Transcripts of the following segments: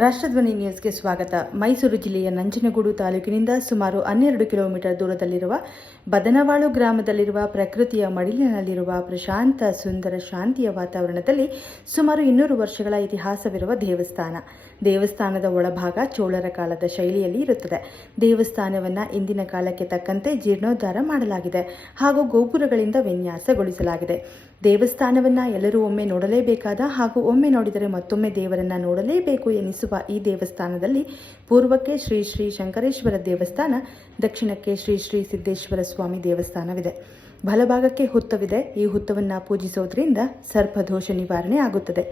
ರಾಷ್ಟ್ರಧ್ವನಿ ನ್ಯೂಸ್ಗೆ ಸ್ವಾಗತ. ಮೈಸೂರು ಜಿಲ್ಲೆಯ ನಂಜನಗೂಡು ತಾಲೂಕಿನಿಂದ ಸುಮಾರು 12 ಕಿಲೋಮೀಟರ್ ದೂರದಲ್ಲಿರುವ ಬದನವಾಳು ಗ್ರಾಮದಲ್ಲಿರುವ ಪ್ರಕೃತಿಯ ಮಡಿಲಿನಲ್ಲಿರುವ ಪ್ರಶಾಂತ ಸುಂದರ ಶಾಂತಿಯ ವಾತಾವರಣದಲ್ಲಿ ಸುಮಾರು 200 ವರ್ಷಗಳ ಇತಿಹಾಸವಿರುವ ದೇವಸ್ಥಾನದ ಒಳಭಾಗ ಚೋಳರ ಕಾಲದ ಶೈಲಿಯಲ್ಲಿ ಇರುತ್ತದೆ. ದೇವಸ್ಥಾನವನ್ನು ಇಂದಿನ ಕಾಲಕ್ಕೆ ತಕ್ಕಂತೆ ಜೀರ್ಣೋದ್ಧಾರ ಮಾಡಲಾಗಿದೆ ಹಾಗೂ ಗೋಪುರಗಳಿಂದ ವಿನ್ಯಾಸಗೊಳಿಸಲಾಗಿದೆ. ದೇವಸ್ಥಾನವನ್ನು ಎಲ್ಲರೂ ಒಮ್ಮೆ ನೋಡಲೇಬೇಕಾದ ಹಾಗೂ ಒಮ್ಮೆ ನೋಡಿದರೆ ಮತ್ತೊಮ್ಮೆ ದೇವರನ್ನ ನೋಡಲೇಬೇಕು ಎನಿಸುವ ಈ ದೇವಸ್ಥಾನದಲ್ಲಿ ಪೂರ್ವಕ್ಕೆ ಶ್ರೀ ಶ್ರೀ ಶಂಕರೇಶ್ವರ ದೇವಸ್ಥಾನ, ದಕ್ಷಿಣಕ್ಕೆ ಶ್ರೀ ಶ್ರೀ ಸಿದ್ದೇಶ್ವರ ಸ್ವಾಮಿ ದೇವಸ್ಥಾನವಿದೆ. ಬಲಭಾಗಕ್ಕೆ ಹುತ್ತವಿದೆ. ಈ ಹುತ್ತವನ್ನು ಪೂಜಿಸೋದ್ರಿಂದ ಸರ್ಪದೋಷ ನಿವಾರಣೆ ಆಗುತ್ತದೆ.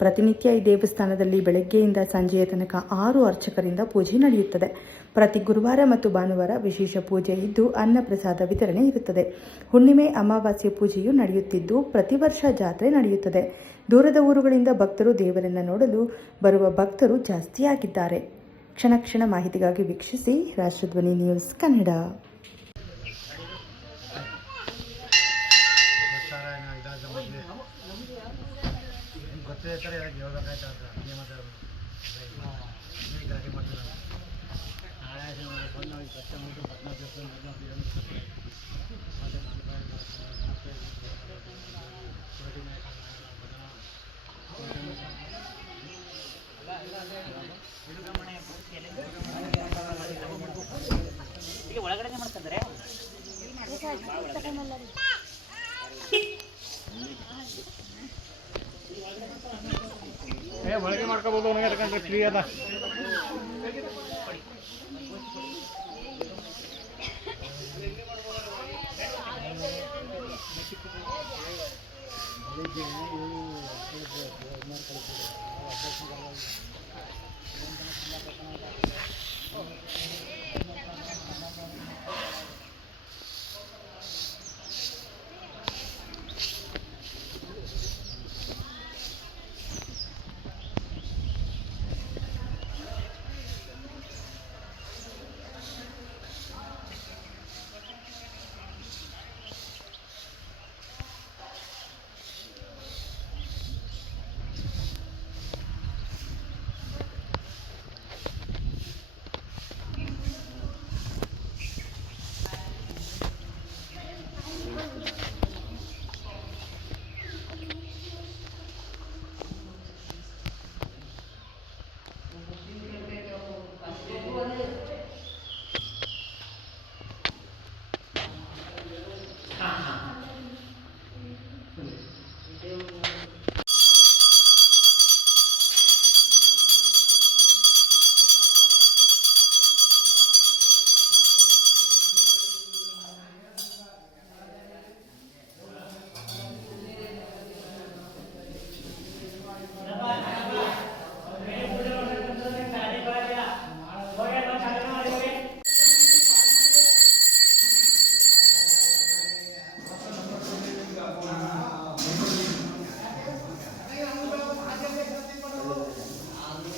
ಪ್ರತಿನಿತ್ಯ ಈ ದೇವಸ್ಥಾನದಲ್ಲಿ ಬೆಳಗ್ಗೆಯಿಂದ ಸಂಜೆಯ ತನಕ 6 ಅರ್ಚಕರಿಂದ ಪೂಜೆ ನಡೆಯುತ್ತದೆ. ಪ್ರತಿ ಗುರುವಾರ ಮತ್ತು ಭಾನುವಾರ ವಿಶೇಷ ಪೂಜೆ ಇದ್ದು ಅನ್ನಪ್ರಸಾದ ವಿತರಣೆ ಇರುತ್ತದೆ. ಹುಣ್ಣಿಮೆ, ಅಮಾವಾಸ್ಯೆ ಪೂಜೆಯೂ ನಡೆಯುತ್ತಿದ್ದು ಪ್ರತಿ ವರ್ಷ ಜಾತ್ರೆ ನಡೆಯುತ್ತದೆ. ದೂರದ ಊರುಗಳಿಂದ ಭಕ್ತರು ದೇವರನ್ನು ನೋಡಲು ಬರುವ ಭಕ್ತರು ಜಾಸ್ತಿಯಾಗಿದ್ದಾರೆ. ಕ್ಷಣ ಕ್ಷಣ ಮಾಹಿತಿಗಾಗಿ ವೀಕ್ಷಿಸಿ ರಾಷ್ಟ್ರಧ್ವನಿ ನ್ಯೂಸ್ ಕನ್ನಡ. ಒಳಗಡೆ ಮಾಡ್ತಿದ್ದಾರೆ ಒಳಗೆ ಮಾಡ್ಕೋಬಹುದು. ಯಾಕಂದ್ರೆ ಫ್ರೀ ಅದ.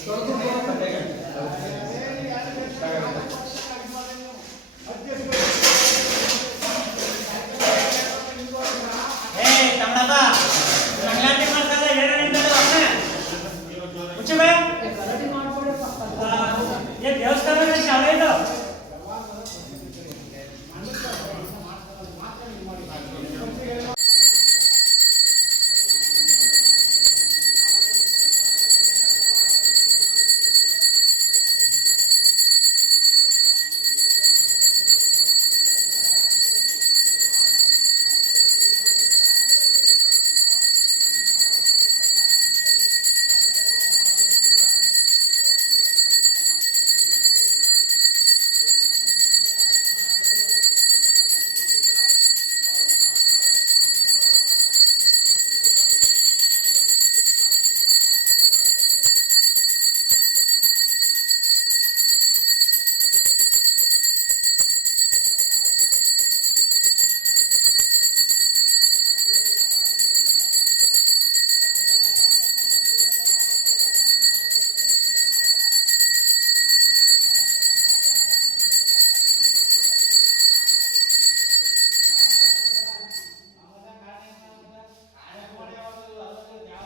Só